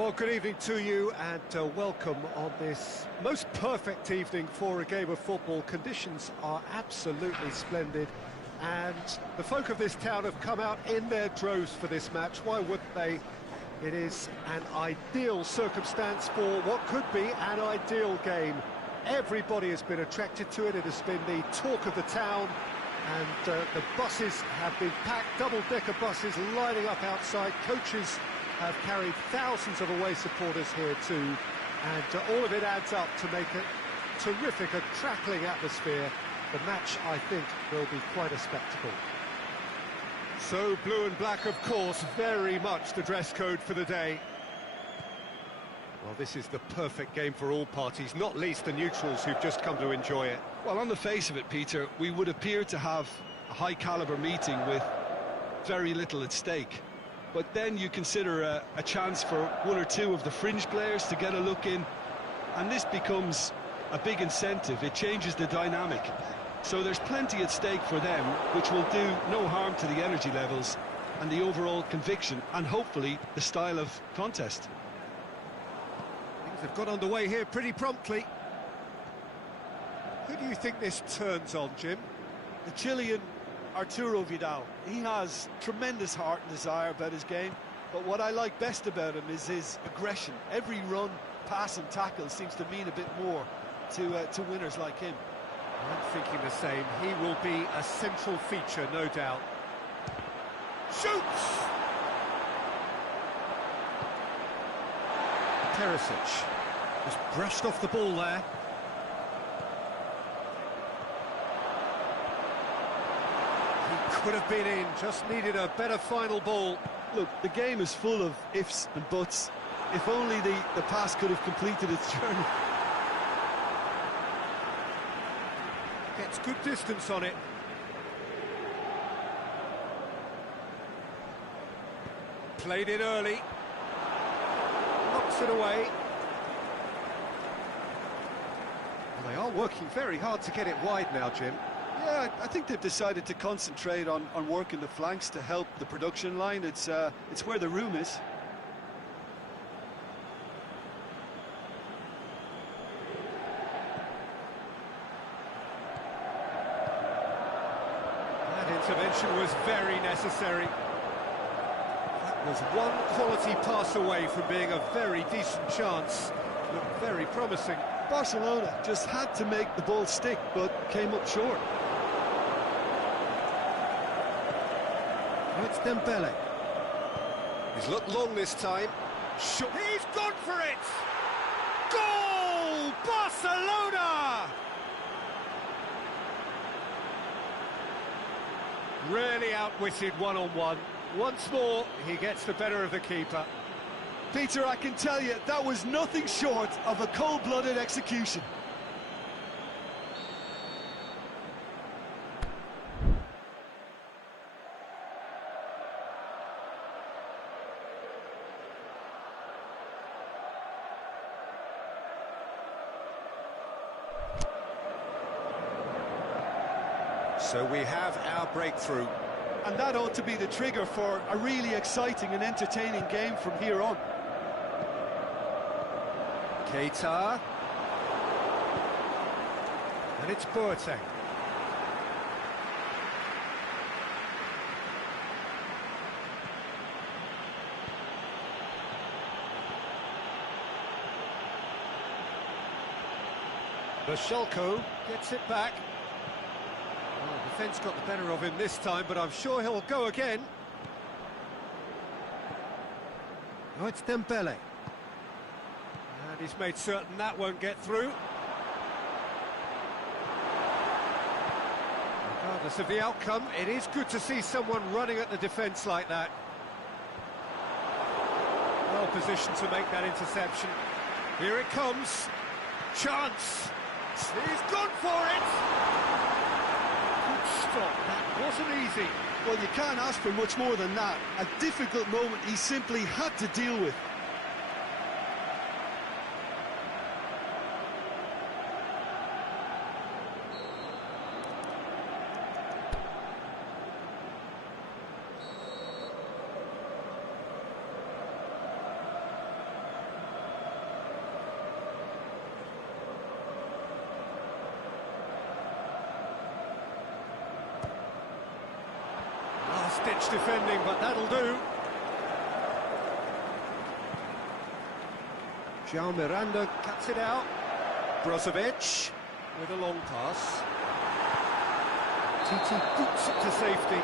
Well, good evening to you and welcome on this most perfect evening for a game of football. Conditions are absolutely splendid and the folk of this town have come out in their droves for this match. Why wouldn't they? It is an ideal circumstance for what could be an ideal game. Everybody has been attracted to it. It has been the talk of the town, and the buses have been packed, double-decker buses lining up outside. Coaches have carried thousands of away supporters here too, and all of it adds up to make a terrific, a crackling atmosphere. The match, I think, will be quite a spectacle. So blue and black, of course, very much the dress code for the day. Well, this is the perfect game for all parties, not least the neutrals who've just come to enjoy it. Well, on the face of it, Peter, we would appear to have a high-caliber meeting with very little at stake. But then you consider a chance for one or two of the fringe players to get a look in, and this becomes a big incentive. It changes the dynamic. So there's plenty at stake for them, which will do no harm to the energy levels and the overall conviction, and hopefully the style of contest. Things have got underway here pretty promptly. Who do you think this turns on, Jim? The Chilean Arturo Vidal. He has tremendous heart and desire about his game, but what I like best about him is his aggression. Every run, pass and tackle seems to mean a bit more to winners like him. I'm thinking the same. He will be a central feature, no doubt. Shoots! Perisic just brushed off the ball there. He could have been in, just needed a better final ball. Look, the game is full of ifs and buts. If only the pass could have completed its journey. Gets good distance on it. Played it early. Knocks it away. Well, they are working very hard to get it wide now, Jim. Yeah, I think they've decided to concentrate on working the flanks to help the production line. It's where the room is. Intervention was very necessary. That was one quality pass away from being a very decent chance. Looked very promising. Barcelona just had to make the ball stick, but came up short. Now it's Dembele. He's looked long this time. He's gone for it! Goal! Barcelona! Really outwitted one-on-one. Once more, he gets the better of the keeper. Peter, I can tell you, that was nothing short of a cold-blooded execution. So we have our breakthrough. And that ought to be the trigger for a really exciting and entertaining game from here on. Keita. And it's Boateng. Bashalko gets it back. Well, defence got the better of him this time, but I'm sure he'll go again. Oh, it's Dembele. And he's made certain that won't get through. Regardless of the outcome, it is good to see someone running at the defence like that. Well positioned to make that interception. Here it comes. Chance. He's gone for it. Good stop. That wasn't easy. Well, you can't ask for much more than that. A difficult moment he simply had to deal with. last-ditch defending, but that'll do. João Miranda cuts it out. Brozovic with a long pass. Titi boots it to safety.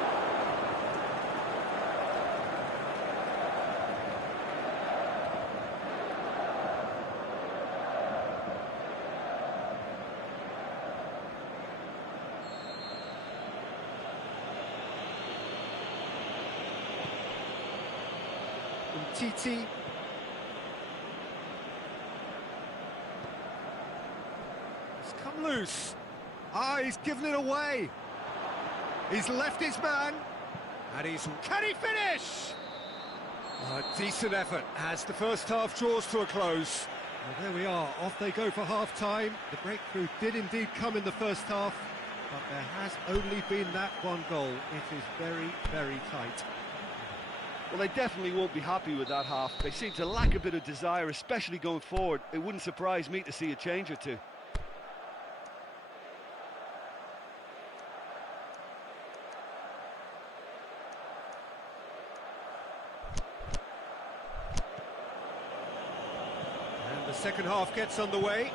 Titi. It's come loose. Ah, he's given it away. He's left his man. And can he finish? A decent effort as the first half draws to a close. Well, there we are. Off they go for half-time. The breakthrough did indeed come in the first half, but there has only been that one goal. It is very, very tight. Well, they definitely won't be happy with that half. They seem to lack a bit of desire, especially going forward. It wouldn't surprise me to see a change or two. And the second half gets underway.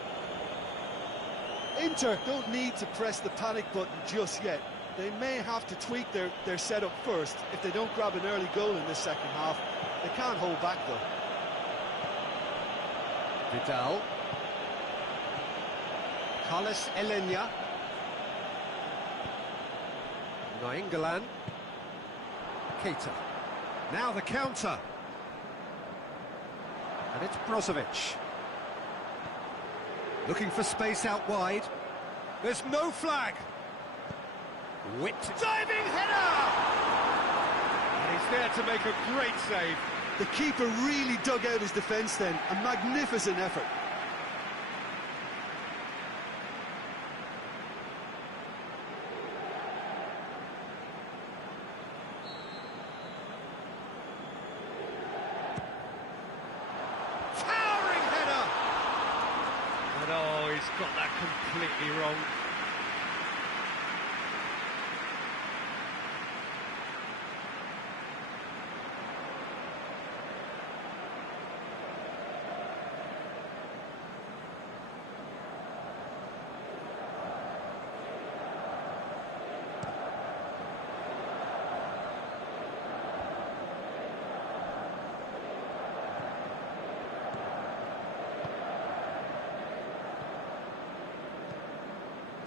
Inter don't need to press the panic button just yet. They may have to tweak their setup first if they don't grab an early goal in this second half. They can't hold back, though. Vidal. Carlos Elena. Nainggolan. Keita. Now the counter. And it's Brozovic. Looking for space out wide. There's no flag. Whipped. Diving header! And he's there to make a great save. The keeper really dug out his defence then. A magnificent effort. Towering header! And oh, he's got that completely wrong.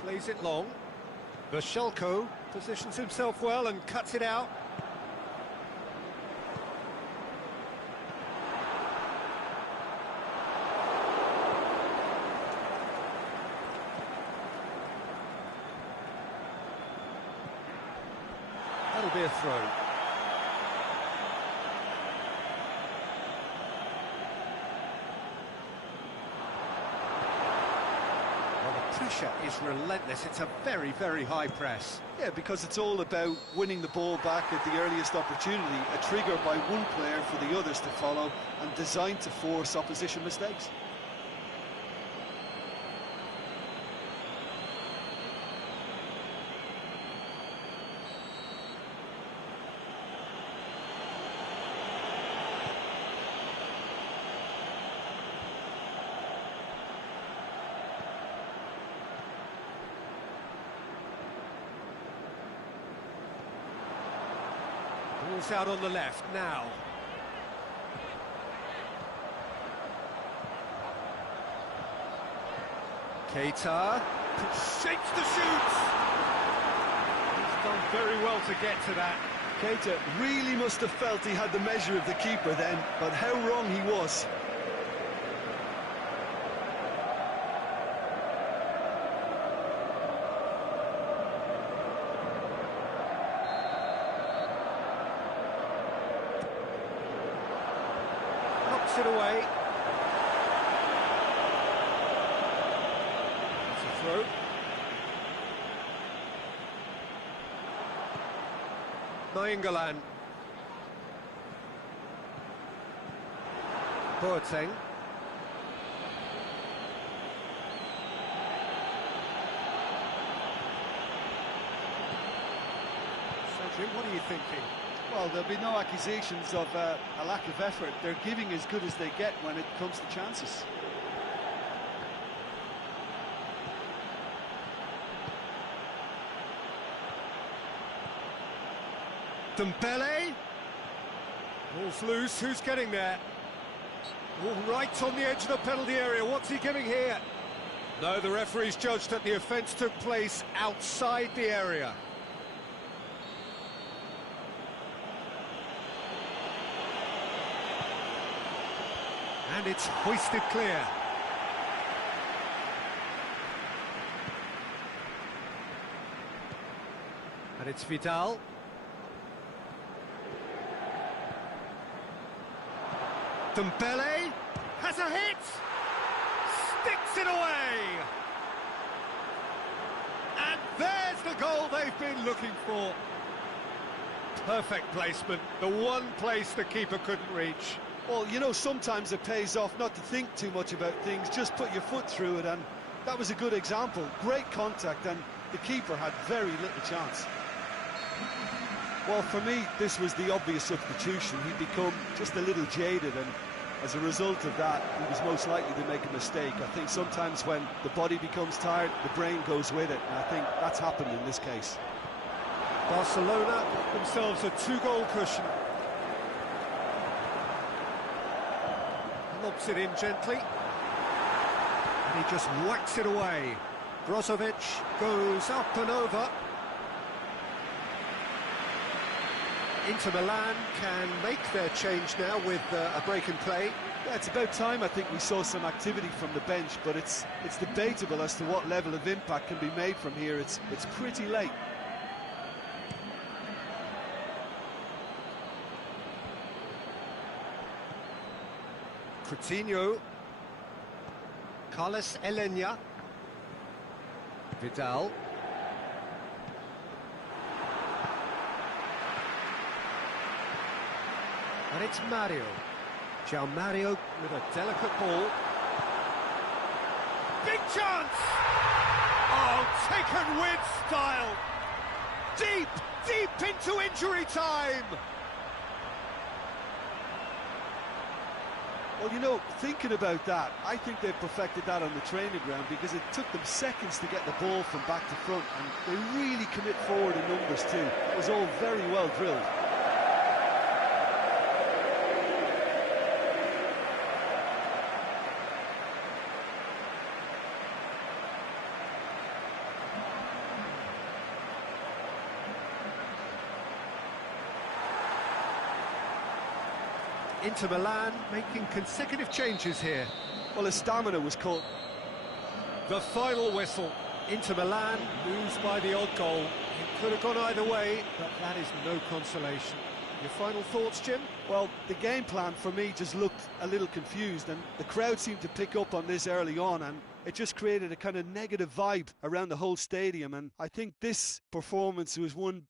Plays it long. Vershelko positions himself well and cuts it out. That'll be a throw. Pressure is relentless. It's a very, very high press. Yeah, because it's all about winning the ball back at the earliest opportunity, a trigger by one player for the others to follow, and designed to force opposition mistakes. Ball's out on the left now. Keita shakes the shoots. He's done very well to get to that. Keita really must have felt he had the measure of the keeper then, but how wrong he was. It away. It's a throw. Nainggolan. Boateng. Cedric, what are you thinking? Well, there'll be no accusations of a lack of effort. They're giving as good as they get when it comes to chances. Dembele. Ball's loose, who's getting there? All right on the edge of the penalty area, what's he giving here? No, the referee's judged that the offence took place outside the area. And it's hoisted clear. And it's Vidal. Dembele has a hit, sticks it away, and there's the goal they've been looking for. Perfect placement, the one place the keeper couldn't reach. Well, you know, sometimes it pays off not to think too much about things, just put your foot through it, and that was a good example. Great contact, and the keeper had very little chance. Well, for me, this was the obvious substitution. He'd become just a little jaded, and as a result of that, he was most likely to make a mistake. I think sometimes when the body becomes tired, the brain goes with it, and I think that's happened in this case. Barcelona themselves a two-goal cushion. Lobs it in gently, and he just whacks it away. Brozovic goes up and over. Inter Milan can make their change now with a break in play. Yeah, it's about time I think we saw some activity from the bench, but it's debatable as to what level of impact can be made from here. It's pretty late. Coutinho, Carlos Elena, Vidal. And it's Mario. João Mario with a delicate ball. Big chance! Oh, taken with style. Deep, deep into injury time. Well, you know, thinking about that, I think they've perfected that on the training ground, because it took them seconds to get the ball from back to front, and they really commit forward in numbers too. It was all very well drilled. Inter Milan making consecutive changes here. Well, his stamina was caught. The final whistle. Inter Milan lose by the odd goal. It could have gone either way, but that is no consolation. Your final thoughts, Jim? Well, the game plan for me just looked a little confused, and the crowd seemed to pick up on this early on, and it just created a kind of negative vibe around the whole stadium. And I think this performance was one